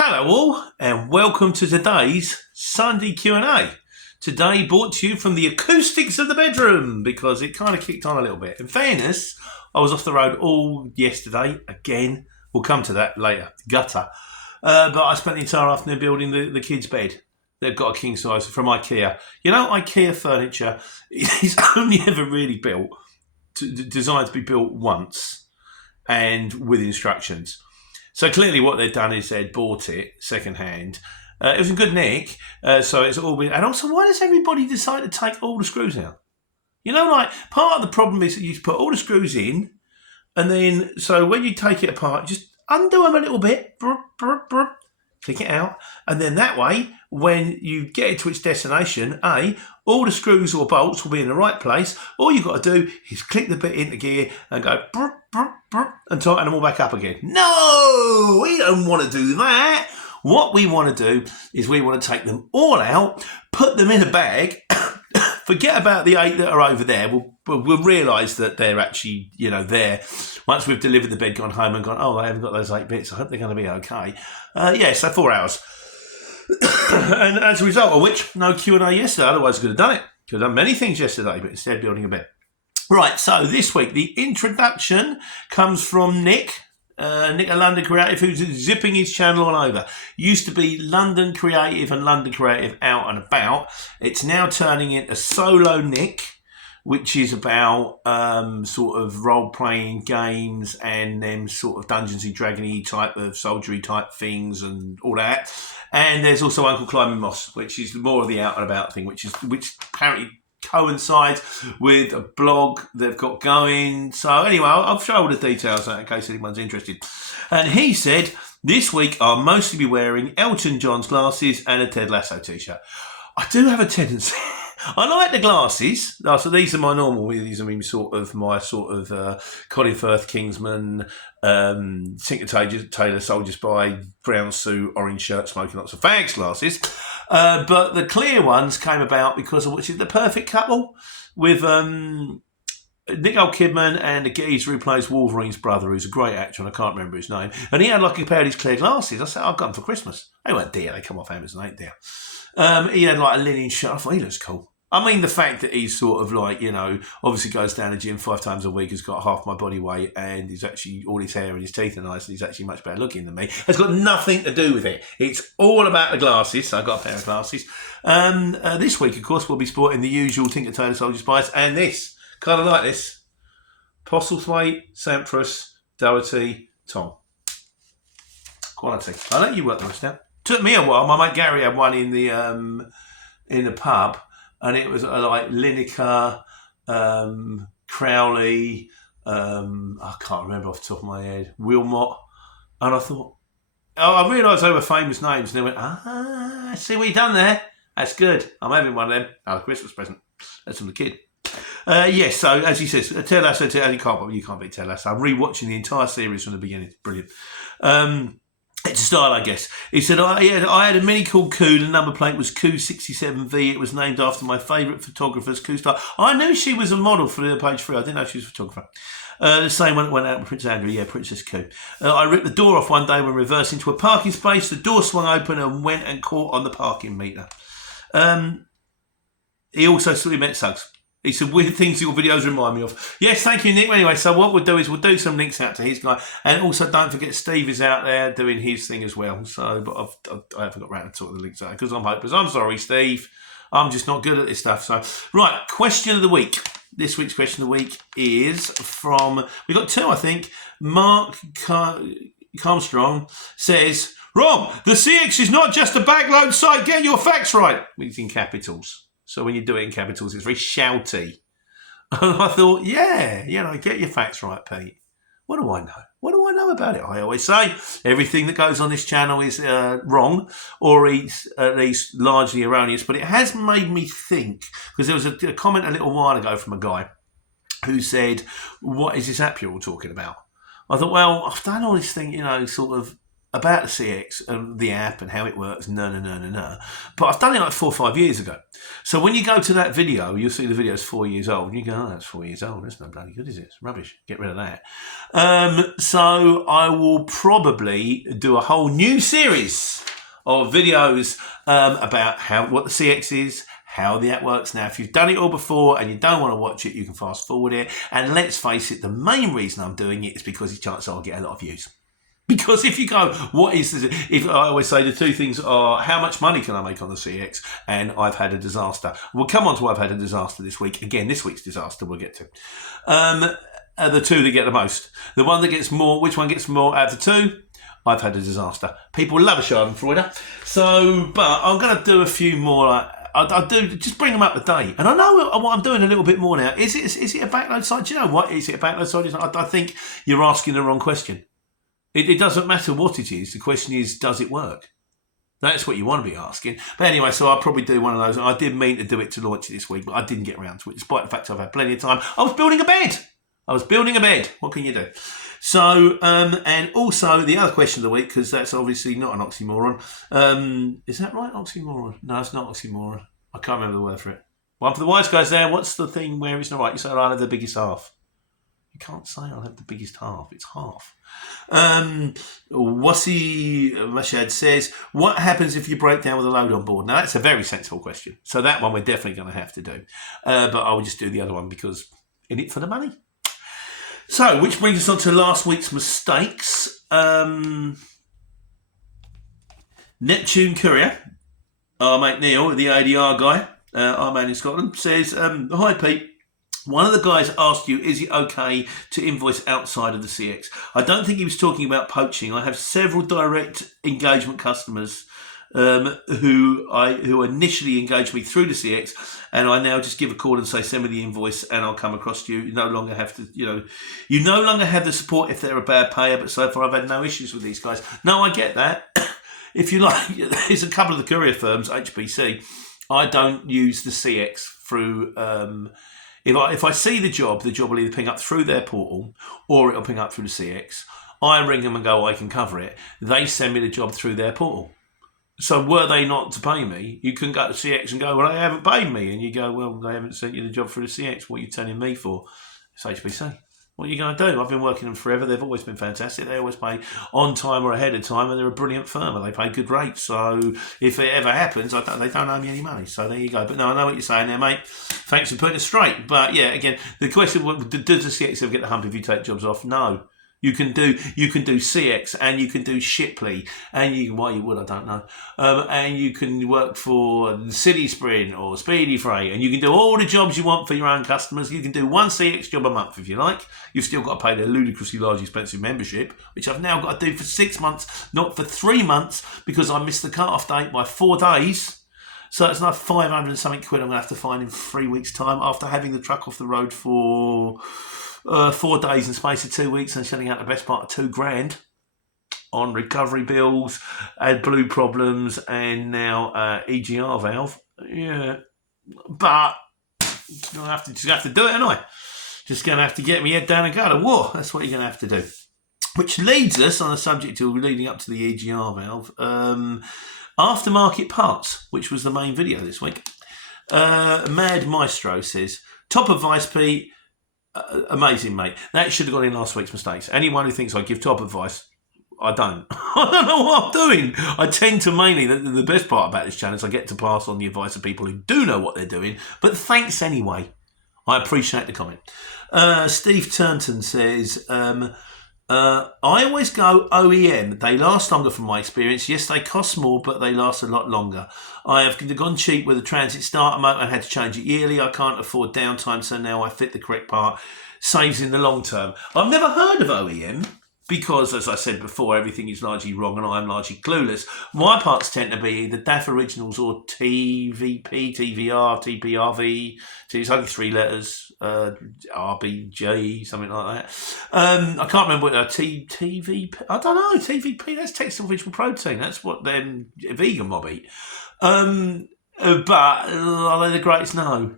Hello all, and welcome to today's Sunday Q&A. Today brought to you from the acoustics of the bedroom, because it kind of kicked on a little bit. In fairness, I was off the road all yesterday, again. We'll come to that later, gutter. But I spent the entire afternoon building the kids' bed. They've got a king size from IKEA. You know, IKEA furniture is only ever really built, designed to be built once, and with instructions. So clearly what they'd done is they'd bought it second-hand. It was in good nick, so it's all been... And also, why does everybody decide to take all the screws out? You know, like, part of the problem is that you put all the screws in, and then, so when you take it apart, just undo them a little bit, click it out, and then that way, when you get it to its destination, all the screws or bolts will be in the right place. All you've got to do is click the bit into gear and go and tighten them all back up again. No, we don't want to do that. What we want to do is we want to take them all out, put them in a bag, forget about the 8 that are over there. We'll realise that they're actually, there. Once we've delivered the bed, gone home and gone, oh, they haven't got those 8 bits. I hope they're going to be okay. So 4 hours. And as a result of which, no Q&A yesterday. Otherwise I could have done it. Could have done many things yesterday, but instead building a bed. Right, so this week, the introduction comes from Nick. Nick at London Creative, who's zipping his channel on over. Used to be London Creative and London Creative Out and About. It's now turning into Solo Nick, which is about sort of role-playing games and then sort of Dungeons and Dragons-y type of soldiery type things and all that. And there's also Uncle Climbing Moss, which is more of the out and about thing, which apparently coincides with a blog they've got going. So anyway, I'll show all the details out in case anyone's interested. And he said, this week I'll mostly be wearing Elton John's glasses and a Ted Lasso t-shirt. I do have a tendency... I like the glasses. So these are my normal. These are my sort of Colin Firth, Kingsman, Tinker Tailor, Soldier Spy, brown suit, orange shirt, smoking lots of fags glasses. But the clear ones came about because of which is the perfect couple with Nicole Kidman and the geezer who plays Wolverine's brother, who's a great actor, and I can't remember his name. And he had like a pair of these clear glasses. I said, I've got them for Christmas. They weren't dear. They come off Amazon, ain't dear. He had like a linen shirt. I thought he looks cool. I mean, the fact that he's sort of like, obviously goes down the gym 5 times a week, has got half my body weight, and he's actually, all his hair and his teeth are nice, and he's actually much better looking than me, has got nothing to do with it. It's all about the glasses, so I've got a pair of glasses. This week, of course, we'll be sporting the usual Tinker Tailor Soldier Spice, and this, kind of like this, Postlethwaite, Sampras, Doherty, Tom. Quality. I'll let you work the rest out. Took me a while. My mate Gary had one in the pub, and it was like Lineker, Crowley, I can't remember off the top of my head, Wilmot, and I thought, I realised they were famous names, and they went, I see what you've done there. That's good. I'm having one of them. A Christmas present. That's from the kid. Yes, so as he says, Ted Lasso, you can't beat Ted Lasso. I'm rewatching the entire series from the beginning. It's brilliant. It's a style, I guess. He said, I had a Mini called Coo. The number plate was Coo67V. It was named after my favourite photographer's Coo style. I knew she was a model for the page 3. I didn't know she was a photographer. The same one that went out with Prince Andrew. Yeah, Princess Coo. I ripped the door off one day when reversing to a parking space. The door swung open and went and caught on the parking meter. He also still met Suggs. He said, weird things your videos remind me of. Yes, thank you, Nick. Anyway, so what we'll do is we'll do some links out to his guy. And also, don't forget, Steve is out there doing his thing as well. So, but I haven't got around to talk the links out because I'm hopeless. I'm sorry, Steve. I'm just not good at this stuff. So, right, question of the week. This week's question of the week is from, we've got 2, I think. Mark Armstrong says, Rob, the CX is not just a backload site. Get your facts right. It's in capitals. So when you do it in capitals, it's very shouty. And I thought, get your facts right, Pete. What do I know? What do I know about it? I always say everything that goes on this channel is wrong, or at least largely erroneous. But it has made me think, because there was a comment a little while ago from a guy who said, what is this app you're all talking about? I thought, well, I've done all this thing, sort of about the CX and the app and how it works, no. But I've done it like 4 or 5 years ago. So when you go to that video, you'll see the video's 4 years old. And you go, oh, that's 4 years old. That's no bloody good, is it? It's rubbish. Get rid of that. So I will probably do a whole new series of videos about what the CX is, how the app works. Now, if you've done it all before and you don't want to watch it, you can fast forward it. And let's face it, the main reason I'm doing it is because it's chances I'll get a lot of views. Because if you go, what is this? If I always say the two things are, how much money can I make on the CX? And I've had a disaster. We'll come on to I've had a disaster this week. Again, this week's disaster we'll get to. Are the two that get the most. The one that gets more, which one gets more out of the two? I've had a disaster. People love a Schadenfreude. So, but I'm going to do a few more. I'll do, just bring them up to date. And I know what I'm doing a little bit more now. Is it a backload site? Do you know what? Is it a backload site? I think you're asking the wrong question. It doesn't matter what it is. The question is, does it work? That's what you want to be asking. But anyway, so I'll probably do one of those. I did mean to do it to launch it this week, but I didn't get around to it, despite the fact I've had plenty of time. I was building a bed. What can you do? So, and also the other question of the week, because that's obviously not an oxymoron. Is that right, oxymoron? No, it's not oxymoron. I can't remember the word for it. One for the wise guys there. What's the thing where it's not right? You say, I'll have the biggest half. You can't say I'll have the biggest half. It's half. Wasi Rashad says, what happens if you break down with a load on board? Now, that's a very sensible question. So that one we're definitely going to have to do. But I will just do the other one because in it for the money. So, which brings us on to last week's mistakes. Neptune Courier, our mate Neil, the ADR guy, our man in Scotland, says, hi Pete. One of the guys asked you, is it okay to invoice outside of the CX? I don't think he was talking about poaching. I have several direct engagement customers who initially engaged me through the CX, and I now just give a call and say, send me the invoice and I'll come across to you. You no longer have to, you no longer have the support if they're a bad payer, but so far I've had no issues with these guys. No, I get that. If you like, there's a couple of the courier firms, HPC, I don't use the CX through... If I see the job will either ping up through their portal or it'll ping up through the CX. I ring them and go, I can cover it. They send me the job through their portal. So were they not to pay me, you can go to CX and go, well, they haven't paid me. And you go, well, they haven't sent you the job through the CX. What are you telling me for? It's HPC. What are you going to do? I've been working them forever. They've always been fantastic. They always pay on time or ahead of time, and they're a brilliant firm, and they pay good rates. So if it ever happens, they don't owe me any money. So there you go. But no, I know what you're saying there, mate. Thanks for putting it straight. But yeah, again, the question: does the CX ever get the hump if you take jobs off? No. You can do CX and you can do Shipley and why you would, I don't know. And you can work for City Sprint or Speedy Freight, and you can do all the jobs you want for your own customers. You can do one CX job a month if you like. You've still got to pay their ludicrously large expensive membership, which I've now got to do for 6 months, not for 3 months, because I missed the cut-off date by 4 days. So that's another 500 and something quid I'm going to have to find in 3 weeks' time after having the truck off the road for 4 days in the space of 2 weeks and shelling out the best part of $2,000 on recovery bills, AdBlue problems, and now EGR valve. Yeah, but just have to do it, ain't I? Just going to have to get my head down and go to war. That's what you're going to have to do. Which leads us on the subject of leading up to the EGR valve. Aftermarket parts, which was the main video this week. Mad Maestro says, top advice, Pete. Amazing, mate. That should have gone in last week's mistakes. Anyone who thinks I give top advice, I don't. I don't know what I'm doing. I tend to mainly, the best part about this channel is I get to pass on the advice of people who do know what they're doing. But thanks anyway. I appreciate the comment. Steve Turnton says, I always go OEM. They last longer from my experience. Yes, they cost more, but they last a lot longer. I have gone cheap with a transit starter motor and had to change it yearly. I can't afford downtime, so now I fit the correct part. Saves in the long term. I've never heard of OEM because, as I said before, everything is largely wrong and I'm largely clueless. My parts tend to be either DAF Originals or TVP, TVR, TPRV. It's only 3 letters. RBJ, something like that. I can't remember what TVP. I don't know. TVP. That's textile visual protein. That's what them vegan mob eat. But are they the greatest? No.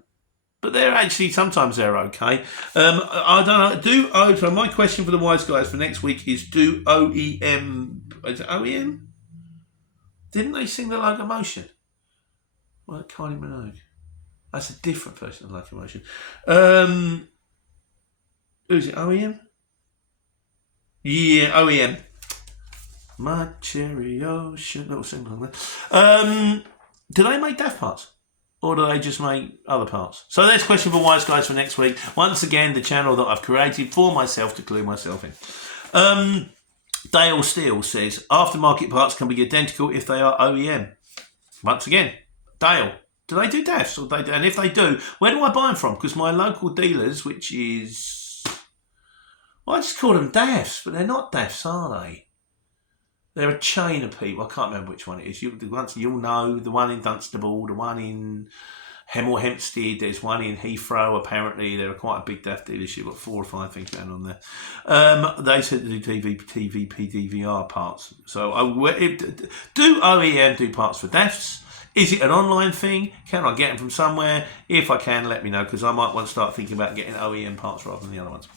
But they're actually sometimes they're okay. I don't know. So my question for the wise guys for next week is: do OEM Is it OEM? Didn't they sing the Locomotion? Well, Kylie Minogue. That's a different version of Locomotion. Who's it? OEM? Yeah, OEM. My cherry ocean. Little single on there. Do they make Daft parts? Or do they just make other parts? So there's question for Wise Guys for next week. Once again, the channel that I've created for myself to clue myself in. Dale Steele says, aftermarket parts can be identical if they are OEM. Once again, Dale, do they do DAFs? And if they do, where do I buy them from? Because my local dealers, which is... Well, I just call them DAFs, but they're not DAFs, are they? They're a chain of people. I can't remember which one it is. You'll know, the one in Dunstable, the one in Hemel Hempstead, there's one in Heathrow, apparently. They're quite a big DAF dealership. Got 4 or 5 things going on there. They said to do TVP, DVR parts. So do OEM do parts for DAFs? Is it an online thing? Can I get them from somewhere? If I can, let me know, because I might want to start thinking about getting OEM parts rather than the other ones.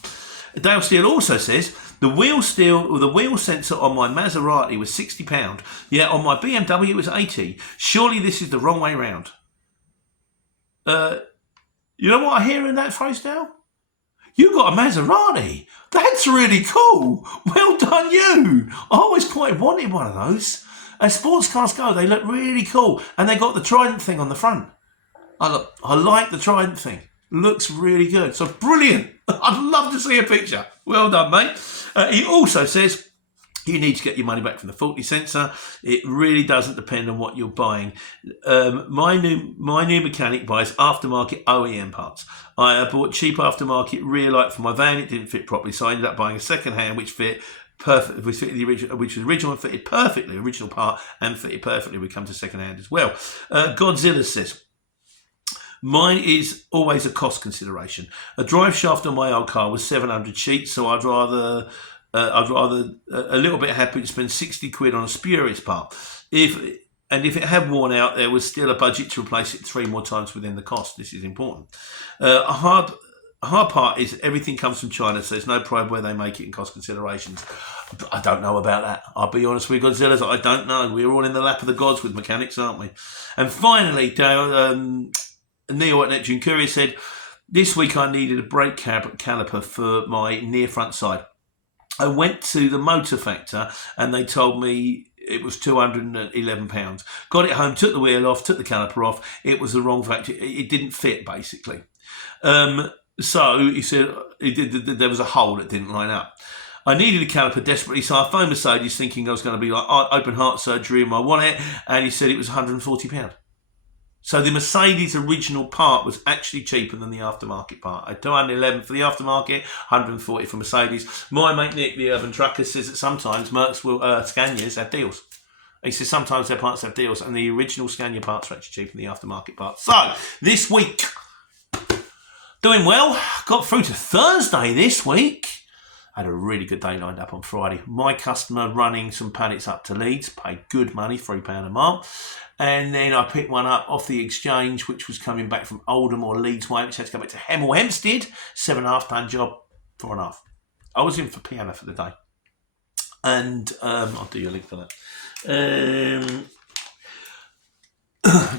Dale Steele also says, the wheel sensor on my Maserati was £60, yet on my BMW it was £80. Surely this is the wrong way round. You know what I hear in that phrase, Dale? You got a Maserati. That's really cool. Well done you. I always quite wanted one of those. As sports cars go, they look really cool. And they got the Trident thing on the front. I like the Trident thing. Looks really good. So brilliant. I'd love to see a picture. Well done, mate. He also says you need to get your money back from the faulty sensor. It really doesn't depend on what you're buying. My new mechanic buys aftermarket OEM parts. I bought cheap aftermarket rear light for my van. It didn't fit properly, so I ended up buying a second hand which fit perfect, which was original and fitted perfectly, original part, and fitted perfectly. We come to second hand as well. Godzilla says, mine is always a cost consideration. A drive shaft on my old car was 700 sheets, so I'd rather a little bit happy to spend 60 quid on a spurious part. If it had worn out, there was still a budget to replace it 3 more times within the cost. This is important. A hard part is everything comes from China, so there's no pride where they make it in cost considerations. I don't know about that. I'll be honest with you, Godzilla, I don't know. We're all in the lap of the gods with mechanics, aren't we? And finally, Neil at Neptune Courier said, this week I needed a brake caliper for my near front side. I went to the Motor Factor and they told me it was £211. Got it home, took the wheel off, took the caliper off. It was the wrong factor. It didn't fit, basically. So he said there was a hole that didn't line up. I needed a caliper desperately, so I phoned Mercedes thinking I was going to be like open heart surgery in my wallet, and he said it was £140. So the Mercedes original part was actually cheaper than the aftermarket part. I $211 for the aftermarket, $140 for Mercedes. My mate Nick, the Urban Trucker, says that sometimes Mercs will Scanias have deals. He says sometimes their parts have deals, and the original Scania parts are actually cheaper than the aftermarket parts. So this week, doing well. Got through to Thursday this week. Had a really good day lined up on Friday. My customer running some pallets up to Leeds, paid good money, £3 a mile. And then I picked one up off the exchange, which was coming back from Oldham or Leeds way, which had to go back to Hemel Hempstead. 7.5 ton job, 4.5. I was in for piano for the day. And I'll do you a link for that.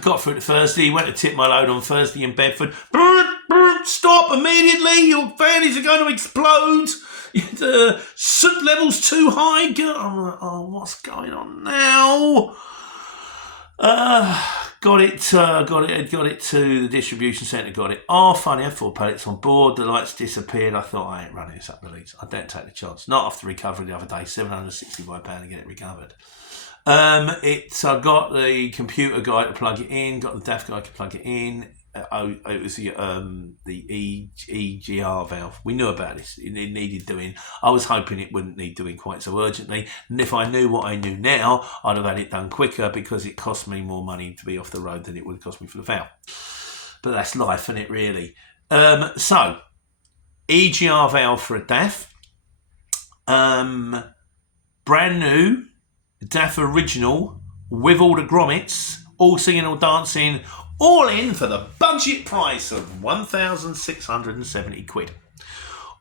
Got through to Thursday, went to tip my load on Thursday in Bedford. Stop immediately, your fannies are going to explode. Soot levels too high. I'm like, oh, what's going on now? Got it to the distribution centre, got it. Oh, funny, I had 4 pallets on board, the lights disappeared. I thought, I ain't running this up the Leeds. I don't take the chance. Not after recovery the other day, £765 to get it recovered. I got the computer guy to plug it in, got the DAF guy to plug it in. It was the EGR valve. We knew about this. It needed doing. I was hoping it wouldn't need doing quite so urgently. And if I knew what I knew now, I'd have had it done quicker because it cost me more money to be off the road than it would cost me for the valve. But that's life, isn't it, really? So, EGR valve for a DAF. Brand new DAF original with all the grommets, all singing, all dancing, all in for the budget price of 1,670 quid.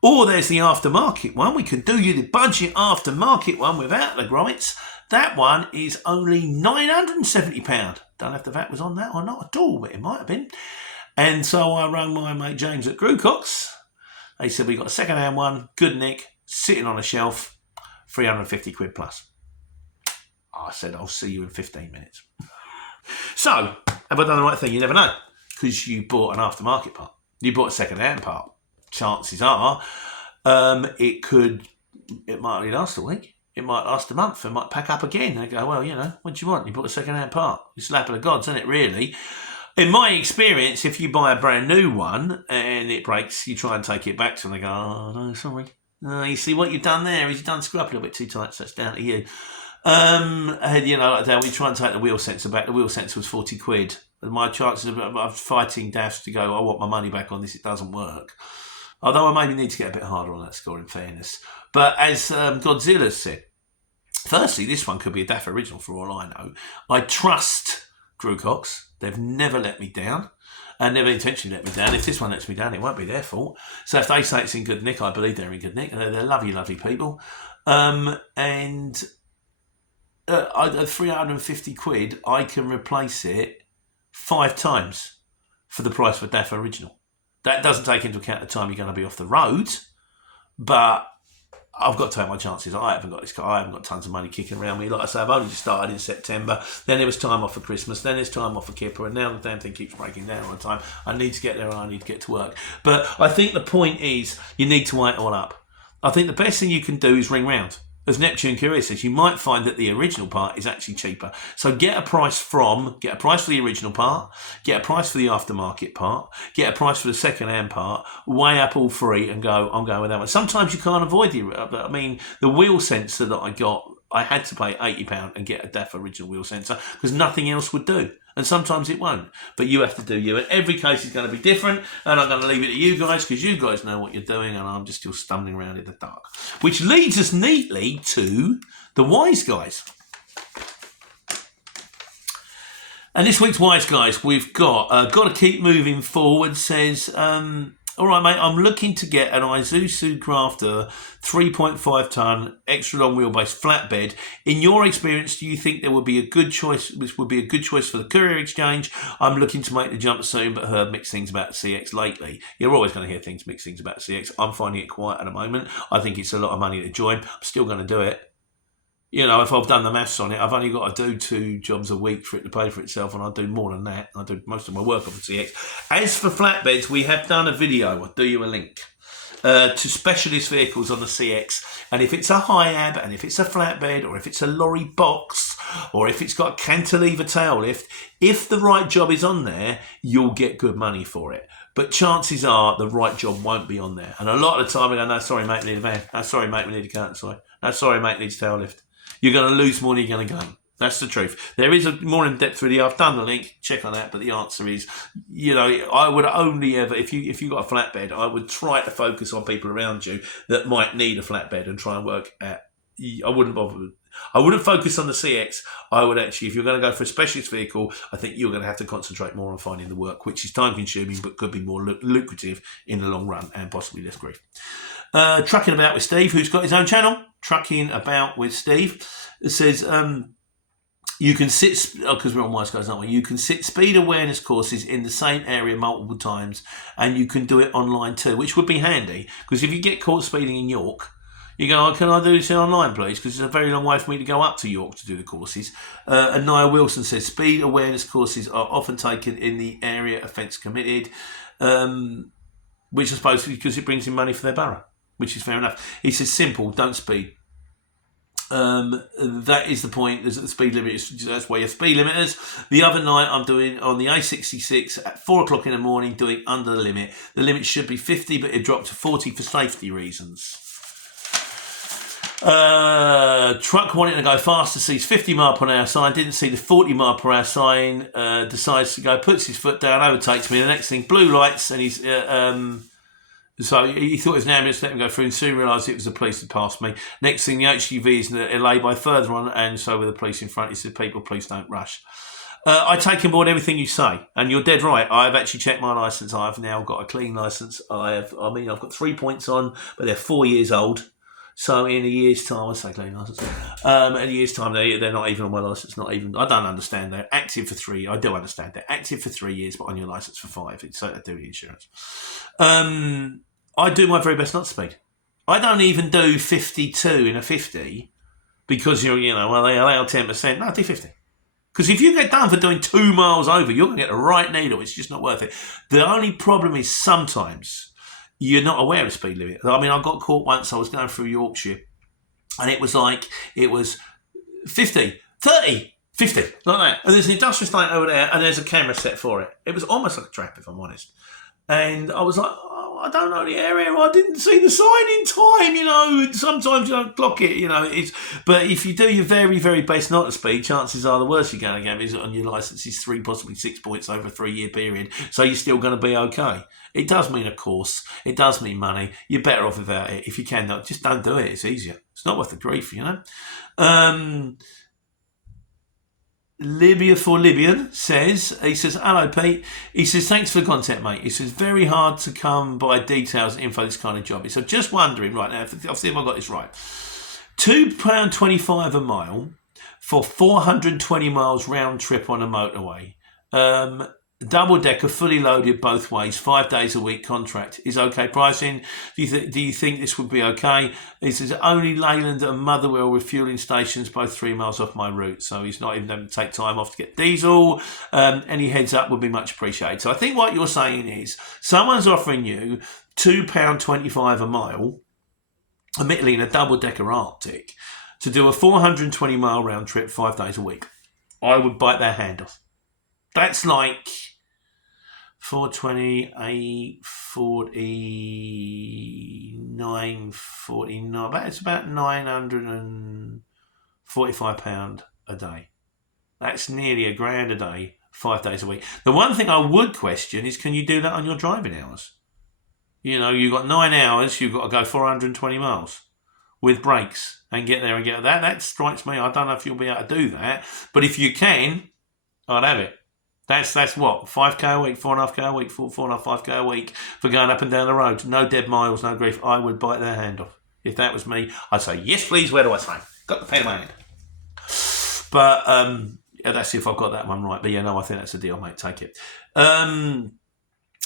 Or there's the aftermarket one. We can do you the budget aftermarket one without the grommets That one is only £970. Don't know if the VAT was on that or not at all, but it might have been. And so I rang my mate James at Conc. They said, we got a second-hand one, good nick, sitting on a shelf, 350 quid plus. I said, I'll see you in 15 minutes. So, have I done the right thing? You never know, because you bought an aftermarket part. You bought a second-hand part. Chances are, it might only last a week. It might last a month. It might pack up again. They go, well, what do you want? You bought a second-hand part. It's slap of the gods, isn't it, really? In my experience, if you buy a brand new one and it breaks, you try and take it back to them. They go, oh, no, sorry. You see what you've done there is you've done screw up a little bit too tight, so it's down to you. We try and take the wheel sensor back. The wheel sensor was 40 quid. And my chances of fighting Dash to go, I want my money back on this, it doesn't work. Although I maybe need to get a bit harder on that score, in fairness. But as Godzilla said, firstly, this one could be a DAF original for all I know. I trust Conc. They've never let me down and never intentionally let me down. If this one lets me down, it won't be their fault. So if they say it's in good nick, I believe they're in good nick. They're lovely, lovely people. At 350 quid, I can replace it 5 times for the price of a DAF original. That doesn't take into account the time you're going to be off the road, but I've got to take my chances. I haven't got this car. I haven't got tons of money kicking around me. Like I say, I've only just started in September. Then there was time off for Christmas. Then there's time off for Kipper. And now the damn thing keeps breaking down all the time. I need to get there and I need to get to work. But I think the point is you need to weigh it all up. I think the best thing you can do is ring round. As Neptune Curious says, you might find that the original part is actually cheaper. So get a price for the original part, get a price for the aftermarket part, get a price for the second-hand part, weigh up all three and go, I'm going with that one. Sometimes you can't avoid the wheel sensor that I got, I had to pay £80 and get a DAF original wheel sensor because nothing else would do. And sometimes it won't. But you have to do you. And every case is going to be different. And I'm going to leave it to you guys because you guys know what you're doing and I'm just still stumbling around in the dark. Which leads us neatly to the Wise Guys. And this week's Wise Guys, we've got to keep moving forward, says... all right, mate, I'm looking to get an Isuzu Crafter 3.5 tonne extra long wheelbase flatbed. In your experience, do you think there would be a good choice? This would be a good choice for the courier exchange. I'm looking to make the jump soon, but heard mixed things about the CX lately. You're always going to hear mixed things about the CX. I'm finding it quiet at the moment. I think it's a lot of money to join. I'm still going to do it. If I've done the maths on it, I've only got to do 2 jobs a week for it to pay for itself, and I do more than that. I do most of my work on the CX. As for flatbeds, we have done a video. I'll do you a link to specialist vehicles on the CX. And if it's a high-ab, and if it's a flatbed, or if it's a lorry box, or if it's got a cantilever tail lift, if the right job is on there, you'll get good money for it. But chances are the right job won't be on there. And a lot of the time we go, no, sorry, mate, we need a van. No, sorry, mate, we need a curtain, sorry. No, sorry, mate, needs a tail lift. You're going to lose more than you're going to gain. That's the truth. There is a more in-depth video. I've done the link. Check on that. But the answer is, I would only ever, if you got a flatbed, I would try to focus on people around you that might need a flatbed and try and work at. I wouldn't bother. I wouldn't focus on the CX. I would actually, if you're going to go for a specialist vehicle, I think you're going to have to concentrate more on finding the work, which is time-consuming but could be more lucrative in the long run and possibly less grief. Trucking About with Steve, who's got his own channel, Trucking About with Steve, it says you can sit, because we're on Wise Guys, aren't we? You can sit speed awareness courses in the same area multiple times, and you can do it online too, which would be handy, because if you get caught speeding in York, you go, can I do this online, please? Because it's a very long way for me to go up to York to do the courses. And Nia Wilson says, speed awareness courses are often taken in the area offence committed, which I suppose because it brings in money for their borough, which is fair enough. He says, simple, don't speed. That is the point. There's the speed limit. That's why you have speed limiters. The other night I'm doing on the A66 at 4 o'clock in the morning doing under the limit. The limit should be 50, but it dropped to 40 for safety reasons. Truck wanting to go faster, sees 50 mile per hour sign, didn't see the 40 mile per hour sign, decides to go, puts his foot down, overtakes me. The next thing, blue lights, and he's so he thought it was an ambulance, let him go through, and soon realised it was the police that passed me. Next thing, the HGV is lay by further on, and so with the police in front, he said, people, please don't rush. I take on board everything you say, and you're dead right. I've actually checked my licence. I've now got a clean licence. I've got 3 points on, but they're 4 years old. So in a year's time, I say clean licence. In a year's time, they're not even on my licence. Not even. I don't understand. They're active for 3. I do understand. They're active for 3 years, but on your licence for 5. It's so they do the insurance. I do my very best not to speed. I don't even do 52 in a 50 because they allow 10%. No, I do 50. Because if you get done for doing 2 miles over, you're going to get the right needle. It's just not worth it. The only problem is sometimes you're not aware of speed limit. I mean, I got caught once. I was going through Yorkshire, and it was 50, 30, 50, like that. And there's an industrial estate over there, and there's a camera set for it. It was almost like a trap, if I'm honest. And I was like, I don't know the area. I didn't see the sign in time. Sometimes you don't clock it. But if you do your very, very best not to speed, chances are the worst you're going to get is on your licence is 3, possibly 6 points over a 3-year period. So you're still going to be okay. It does mean a course. It does mean money. You're better off without it. If you can, just don't do it. It's easier. It's not worth the grief, Libya for Libyan says, hello Pete. He says, thanks for the content, mate. He says, very hard to come by details and info this kind of job. He said, just wondering right now, I'll see if I got this right. £2.25 a mile for 420 miles round trip on a motorway. Double decker, fully loaded both ways, 5 days a week contract is okay pricing. Do you think this would be okay? He says only Leyland and Motherwell refueling stations, both 3 miles off my route, so he's not even having to take time off to get diesel. Any heads up would be much appreciated. So I think what you're saying is someone's offering you £2.25 a mile, admittedly in a double decker Arctic, to do a 420 mile round trip 5 days a week. I would bite their hand off. That's like 420, 840, 49. But it's about £945 a day. That's nearly £1,000 a day, 5 days a week. The one thing I would question is, can you do that on your driving hours? You've got 9 hours, you've got to go 420 miles with breaks and get there and get that. That strikes me. I don't know if you'll be able to do that, but if you can, I'd have it. That's what, 5k a week, 4.5k a week, 4.5, 5k a week for going up and down the road. No dead miles, no grief. I would bite their hand off. If that was me, I'd say, yes, please, where do I sign? Got the pen in my hand. But that's if I've got that one right. But I think that's a deal, mate. Take it.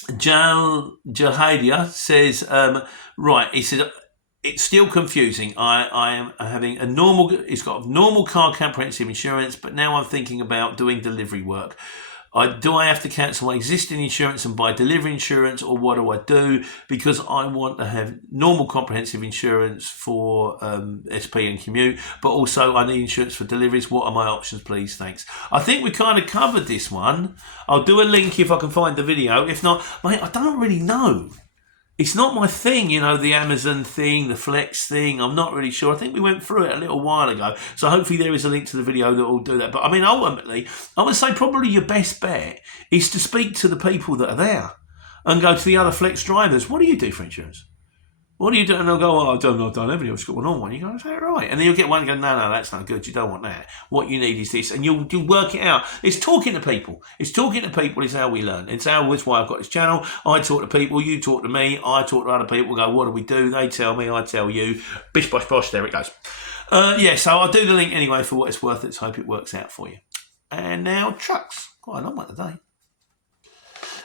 Jahadia says, right, he said, it's still confusing. I am having it's got a normal car comprehensive insurance, but now I'm thinking about doing delivery work. Do I have to cancel my existing insurance and buy delivery insurance, or what do I do? Because I want to have normal comprehensive insurance for SP and commute, but also I need insurance for deliveries. What are my options, please? Thanks. I think we kind of covered this one. I'll do a link if I can find the video. If not, mate, I don't really know. It's not my thing, the Amazon thing, the Flex thing. I'm not really sure. I think we went through it a little while ago. So hopefully there is a link to the video that will do that. But I mean, ultimately, I would say probably your best bet is to speak to the people that are there and go to the other Flex drivers. What do you do for insurance? What do you do? And they'll go, I don't have any. I've just got one on one. You go, is that right? And then you'll get one and go, no, that's not good. You don't want that. What you need is this. And you'll work it out. It's talking to people. It's how we learn. It's why I've got this channel. I talk to people. You talk to me. I talk to other people. Go, what do we do? They tell me. I tell you. Bish, bosh, bosh. There it goes. So I'll do the link anyway for what it's worth. Let's hope it works out for you. And now trucks. Quite a long one today.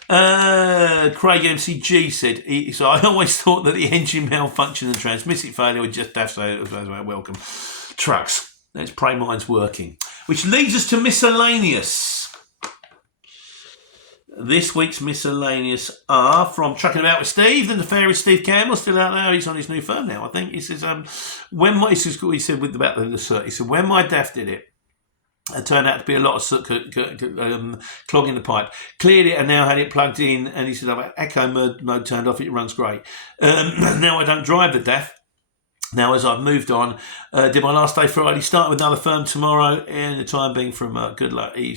Craig MCG said, so I always thought that the engine malfunction and transmission failure would just dash welcome. Trucks. Let's pray mine's working. Which leads us to miscellaneous. This week's miscellaneous are from Trucking About with Steve, the nefarious Steve Campbell, still out there. He's on his new firm now, I think. He says, when my DAF did it, it turned out to be a lot of soot clogging the pipe. Cleared it and now had it plugged in, and he said, I've echo mode turned off, it runs great. Now I don't drive the DAF. Now as I've moved on, did my last day Friday, start with another firm tomorrow, and the time being from good luck. He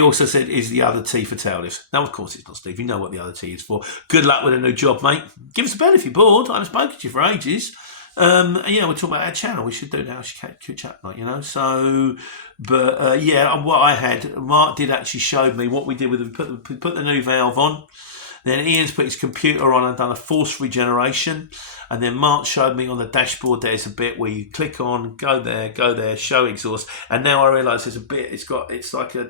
also said, is the other T for taillift? Now, of course it's not, Steve. You know what the other T is for. Good luck with a new job, mate. Give us a bell if you're bored. I haven't spoken to you for ages. We're talking about our channel. We should do that. We should catch up, So, but what I had, Mark did actually show me what we did with put the new valve on. Then Ian's put his computer on and done a force regeneration. And then Mark showed me on the dashboard there's a bit where you click on, go there, show exhaust. And now I realise there's a bit. It's like a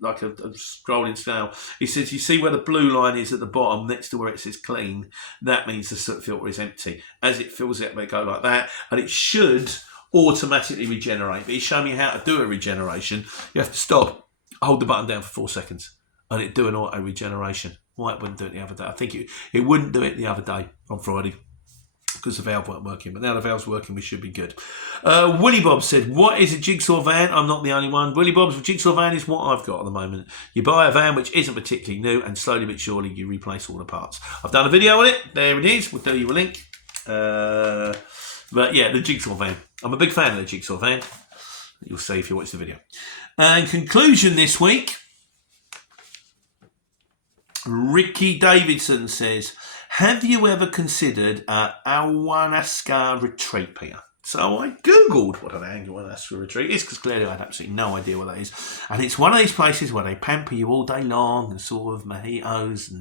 scrolling scale. He says you see where the blue line is at the bottom next to where it says clean. That means the soot filter is empty. As it fills it, may go like that, and it should automatically regenerate. But he's showing me how to do a regeneration. You have to stop, hold the button down for 4 seconds, and it do an auto regeneration. Why it wouldn't do it the other day? I think it wouldn't do it the other day on Friday because the valve weren't working. But now the valve's working, we should be good. Willie Bob said, what is a jigsaw van? I'm not the only one. Willie Bob's jigsaw van is what I've got at the moment. You buy a van which isn't particularly new, and slowly but surely you replace all the parts. I've done a video on it. There it is. We'll do you a link. But yeah, the jigsaw van. I'm a big fan of the jigsaw van. You'll see if you watch the video. And conclusion this week, Ricky Davidson says, have you ever considered an ayahuasca retreat, Peter? So I Googled what an ayahuasca retreat is, because clearly I had absolutely no idea what that is. And it's one of these places where they pamper you all day long, and sort of mojitos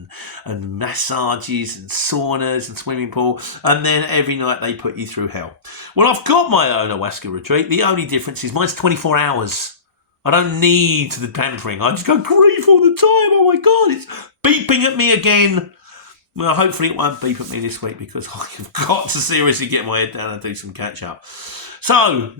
and massages and saunas and swimming pool. And then every night they put you through hell. Well, I've got my own ayahuasca retreat. The only difference is mine's 24 hours. I don't need the pampering. I just go grief all the time. Oh my God, it's beeping at me again. Well, hopefully it won't beep at me this week, because I've got to seriously get my head down and do some catch up. So,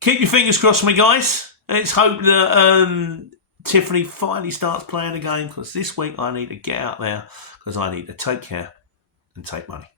keep your fingers crossed for me, guys. Let's hope that Tiffany finally starts playing the game, because this week I need to get out there, because I need to take care and take money.